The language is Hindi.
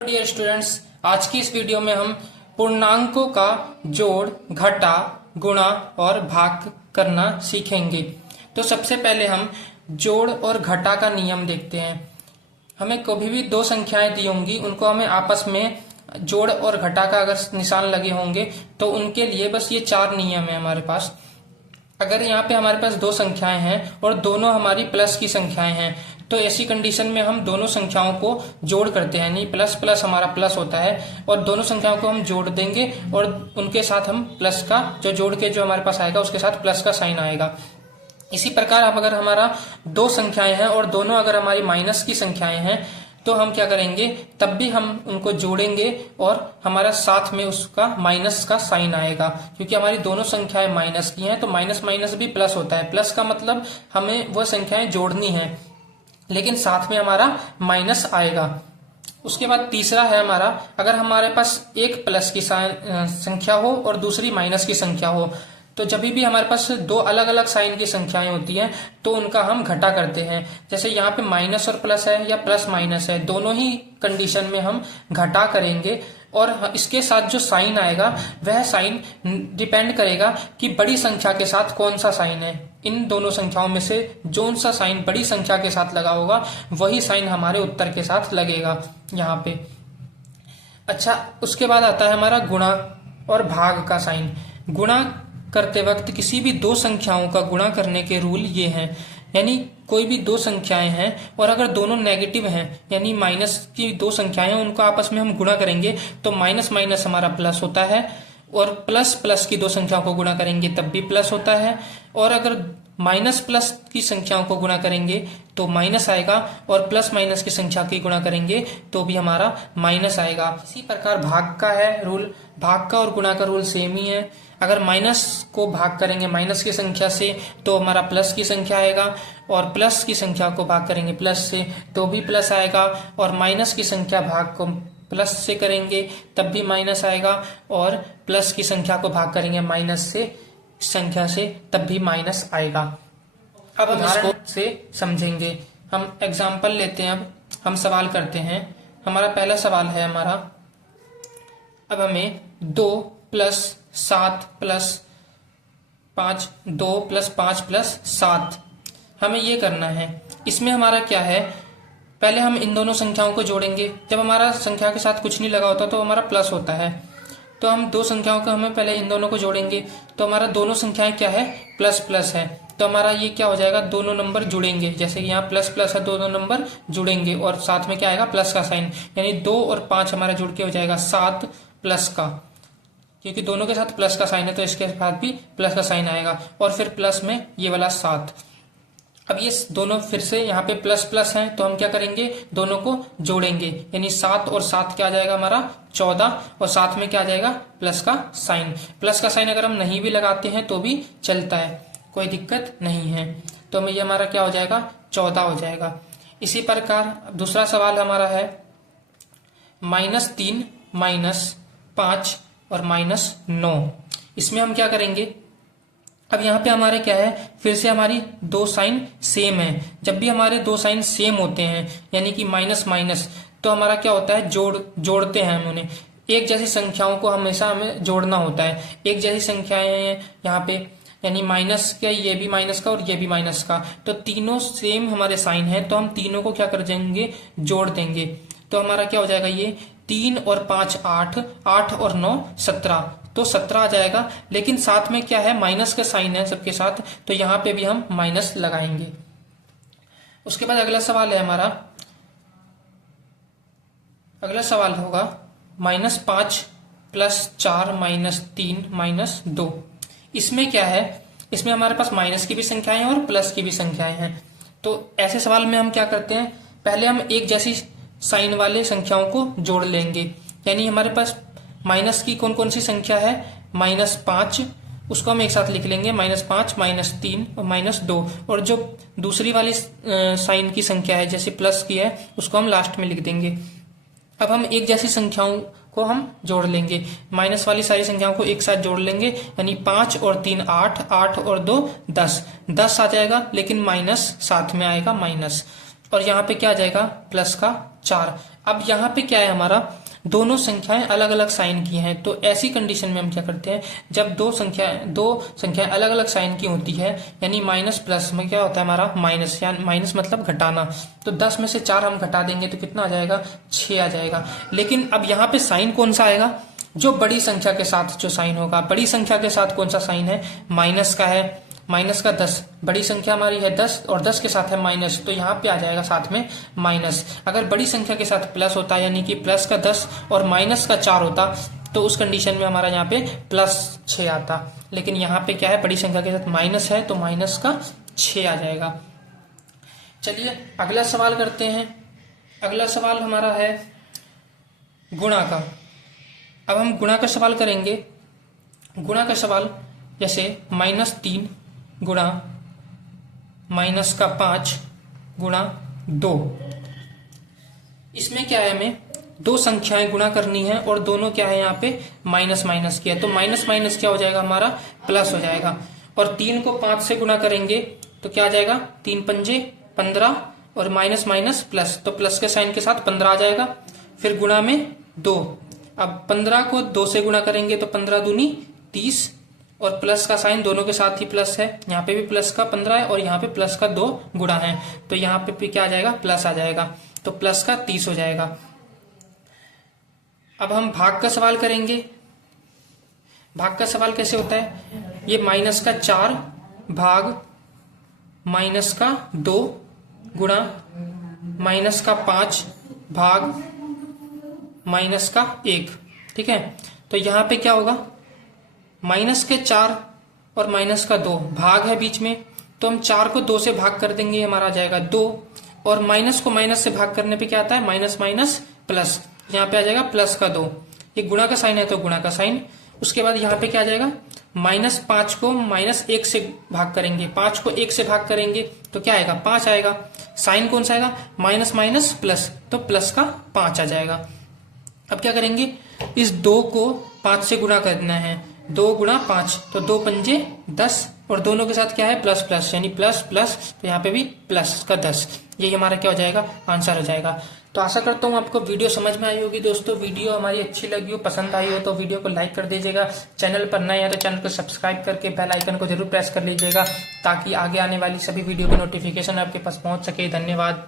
डियर स्टूडेंट्स, आज की इस वीडियो में हम पूर्णांकों का जोड़, घटा, गुणा और भाग करना सीखेंगे। तो सबसे पहले हम जोड़ और घटा का नियम देखते हैं। हमें कभी भी दो संख्याएं दी होंगी, उनको हमें आपस में जोड़ और घटा का अगर निशान लगे होंगे तो उनके लिए बस ये चार नियम है हमारे पास। अगर यहाँ पे हमारे पास दो संख्याएं हैं और दोनों हमारी प्लस की संख्याएं हैं तो ऐसी कंडीशन में हम दोनों संख्याओं को जोड़ करते हैं, नहीं प्लस प्लस हमारा प्लस होता है और दोनों संख्याओं को हम जोड़ देंगे और उनके साथ हम प्लस का जो जोड़ के जो हमारे पास आएगा उसके साथ प्लस का साइन आएगा। इसी प्रकार अब अगर हमारा दो संख्याएं हैं और दोनों अगर हमारी माइनस की संख्याएं हैं तो हम क्या करेंगे, तब भी हम उनको जोड़ेंगे और हमारा साथ में उसका माइनस का साइन आएगा, क्योंकि हमारी दोनों संख्याएं माइनस की हैं तो माइनस माइनस भी प्लस होता है। प्लस का मतलब हमें वह संख्याएं जोड़नी है लेकिन साथ में हमारा माइनस आएगा। उसके बाद तीसरा है हमारा, अगर हमारे पास एक प्लस की संख्या हो और दूसरी माइनस की संख्या हो तो जब भी हमारे पास दो अलग अलग साइन की संख्याएं होती हैं तो उनका हम घटा करते हैं। जैसे यहाँ पे माइनस और प्लस है या प्लस माइनस है, दोनों ही कंडीशन में हम घटा करेंगे और इसके साथ जो साइन आएगा वह साइन डिपेंड करेगा कि बड़ी संख्या के साथ कौन सा साइन है। इन दोनों संख्याओं में से जो सा साइन बड़ी संख्या के साथ लगा होगा वही साइन हमारे उत्तर के साथ लगेगा यहाँ पे। अच्छा, उसके बाद आता है हमारा गुणा और भाग का साइन। गुणा करते वक्त किसी भी दो संख्याओं का गुणा करने के रूल ये हैं, यानी कोई भी दो संख्याएं हैं और अगर दोनों नेगेटिव हैं यानी माइनस की दो संख्याएं हैं उनको आपस में हम गुणा करेंगे तो माइनस माइनस हमारा प्लस होता है और प्लस प्लस की दो संख्याओं को गुणा करेंगे तब भी प्लस होता है और अगर माइनस प्लस की संख्याओं को गुणा करेंगे तो माइनस आएगा और प्लस माइनस की संख्या की गुणा करेंगे तो भी हमारा माइनस आएगा। इसी प्रकार भाग का है रूल, भाग का और गुणा का रूल सेम ही है। अगर माइनस को भाग करेंगे माइनस की संख्या से तो हमारा प्लस की संख्या आएगा और प्लस की संख्या को भाग करेंगे प्लस से तो भी प्लस आएगा और माइनस की संख्या भाग को प्लस से करेंगे तब भी माइनस आएगा और प्लस की संख्या को भाग करेंगे माइनस से संख्या से तब भी माइनस आएगा। अब हम इसको से समझेंगे। हम एग्जाम्पल लेते हैं, अब हम सवाल करते हैं। हमारा पहला सवाल है हमारा, अब हमें 2 + 7 + 5 2 + 5 + 7 हमें ये करना है। इसमें हमारा क्या है, पहले हम इन दोनों संख्याओं को जोड़ेंगे। जब हमारा संख्या के साथ कुछ नहीं लगा होता तो हमारा प्लस होता है, तो हम दो संख्याओं को हमें पहले इन दोनों को जोड़ेंगे तो हमारा दोनों संख्याएं क्या है, प्लस प्लस है। तो हमारा ये क्या हो जाएगा, दोनों नंबर जुड़ेंगे। जैसे कि यहाँ प्लस प्लस है, दोनों नंबर जुड़ेंगे और साथ में क्या आएगा, प्लस का साइन, यानी 2 और 5 हमारा जुड़ के हो जाएगा 7 प्लस का, क्योंकि दोनों के साथ प्लस का साइन है तो इसके साथ भी प्लस का साइन आएगा और फिर प्लस में ये वाला 7। अब ये दोनों फिर से यहाँ पे प्लस प्लस हैं तो हम क्या करेंगे, दोनों को जोड़ेंगे, यानी 7 और 7 क्या आ जाएगा हमारा 14 और साथ में क्या आ जाएगा, प्लस का साइन। प्लस का साइन अगर हम नहीं भी लगाते हैं तो भी चलता है, कोई दिक्कत नहीं है। तो ये हमारा क्या हो जाएगा, 14 हो जाएगा। इसी प्रकार दूसरा सवाल हमारा है -3 -5 और -9। इसमें हम क्या करेंगे, अब यहाँ पे हमारे क्या है, फिर से हमारी दो साइन सेम है। जब भी हमारे दो साइन सेम होते हैं यानी कि माइनस माइनस तो हमारा क्या होता है, जोड़ते हैं हम उन्हें। एक जैसी संख्याओं को हमेशा हमें जोड़ना होता है। एक जैसी संख्याएं हैं यहाँ पे, यानी माइनस का, ये भी माइनस का और ये भी माइनस का, तो तीनों सेम हमारे साइन है तो हम तीनों को क्या कर देंगे, जोड़ देंगे। तो हमारा क्या हो जाएगा, ये 3 और 5 8, 8 और 9 17, तो 17 आ जाएगा। लेकिन साथ में क्या है, माइनस का साइन है सबके साथ, तो यहाँ पे भी हम माइनस लगाएंगे। उसके बाद अगला सवाल है हमारा, अगला सवाल होगा -5 + 4 -3 -2। इसमें क्या है, इसमें हमारे पास माइनस की भी संख्याएं हैं और प्लस की भी संख्याएं हैं। तो ऐसे सवाल में हम क्या करते हैं, पहले हम एक जैसी साइन वाले संख्याओं को जोड़ लेंगे। यानी हमारे पास माइनस की कौन कौन सी संख्या है, -5, उसको हम एक साथ लिख लेंगे, -5 -3 और -2, और जो दूसरी वाली साइन की संख्या है जैसे प्लस की है उसको हम लास्ट में लिख देंगे। अब हम एक जैसी संख्याओं को हम जोड़ लेंगे, माइनस वाली सारी संख्याओं को एक साथ जोड़ लेंगे, यानी 5 और 3 8, 8 और 2 10, 10 आ जाएगा, लेकिन माइनस साथ में आएगा माइनस, और यहाँ पे क्या आ जाएगा, प्लस का 4। अब यहाँ पे क्या है, हमारा दोनों संख्याएं अलग अलग साइन की हैं, तो ऐसी कंडीशन में हम क्या करते हैं, जब दो संख्याएं अलग अलग साइन की होती है, यानी माइनस प्लस में क्या होता है हमारा माइनस, या माइनस मतलब घटाना, तो 10 में से 4 हम घटा देंगे तो कितना आ जाएगा, 6 आ जाएगा। लेकिन अब यहाँ पे साइन कौन सा आएगा, जो बड़ी संख्या के साथ जो साइन होगा, बड़ी संख्या के साथ कौन सा साइन है, माइनस का है, माइनस का 10, बड़ी संख्या हमारी है 10 और 10 के साथ है माइनस, तो यहाँ पे आ जाएगा साथ में माइनस। अगर बड़ी संख्या के साथ प्लस होता यानी कि प्लस का 10 और माइनस का 4 होता, तो उस कंडीशन में हमारा यहाँ पे प्लस 6 आता। लेकिन यहाँ पे क्या है, बड़ी संख्या के साथ माइनस है तो माइनस का 6 आ जाएगा। चलिए अगला सवाल करते हैं। अगला सवाल हमारा है गुणा का। अब हम गुणा का सवाल करेंगे। गुणा का सवाल जैसे -3 गुणा -5 गुणा 2। इसमें क्या है, हमें दो संख्याएं गुणा करनी है और दोनों क्या है, यहाँ पे माइनस माइनस किया, तो माइनस माइनस क्या हो जाएगा हमारा, प्लस हो जाएगा। और 3 को 5 से गुणा करेंगे तो क्या आ जाएगा, 3 पंजे 15 और माइनस माइनस प्लस, तो प्लस के साइन के साथ 15 आ जाएगा। फिर गुणा में 2, अब 15 को 2 से गुणा करेंगे तो 15 दूनी 30 और प्लस का साइन दोनों के साथ ही प्लस है, यहाँ पे भी प्लस का 15 है और यहाँ पे प्लस का 2 गुणा है, तो यहाँ पे भी क्या आ जाएगा, प्लस आ जाएगा, तो प्लस का 30 हो जाएगा। अब हम भाग का सवाल करेंगे। भाग का सवाल कैसे होता है, ये माइनस का 4 भाग माइनस का 2 गुणा माइनस का 5 भाग माइनस का 1, ठीक है। तो यहाँ पे क्या होगा, माइनस के 4 और माइनस का 2 भाग है बीच में, तो हम 4 को 2 से भाग कर देंगे, हमारा आ जाएगा 2, और माइनस को माइनस से भाग करने पे क्या आता है, माइनस माइनस प्लस, यहाँ पे आ जाएगा प्लस का 2। ये गुणा का साइन है तो गुणा का साइन। उसके बाद यहाँ पे क्या आ जाएगा, -5 को -1 से भाग करेंगे, 5 को 1 से भाग करेंगे तो क्या आएगा, 5 आएगा। साइन कौन सा आएगा, माइनस माइनस प्लस, तो प्लस का 5 आ जाएगा। अब क्या करेंगे, इस 2 को 5 से गुणा करना है, 2 गुणा 5, तो 2 पंजे 10 और दोनों के साथ क्या है, प्लस प्लस, यानी प्लस प्लस, तो यहाँ पे भी प्लस का 10। यही हमारा क्या हो जाएगा, आंसर हो जाएगा। तो आशा करता हूँ आपको वीडियो समझ में आई होगी दोस्तों। वीडियो हमारी अच्छी लगी हो, पसंद आई हो तो वीडियो को लाइक कर दीजिएगा। चैनल पर नए हैं तो चैनल को सब्सक्राइब करके बेल आइकन को जरूर प्रेस कर लीजिएगा, ताकि आगे आने वाली सभी वीडियो की नोटिफिकेशन आपके पास पहुंच सके। धन्यवाद।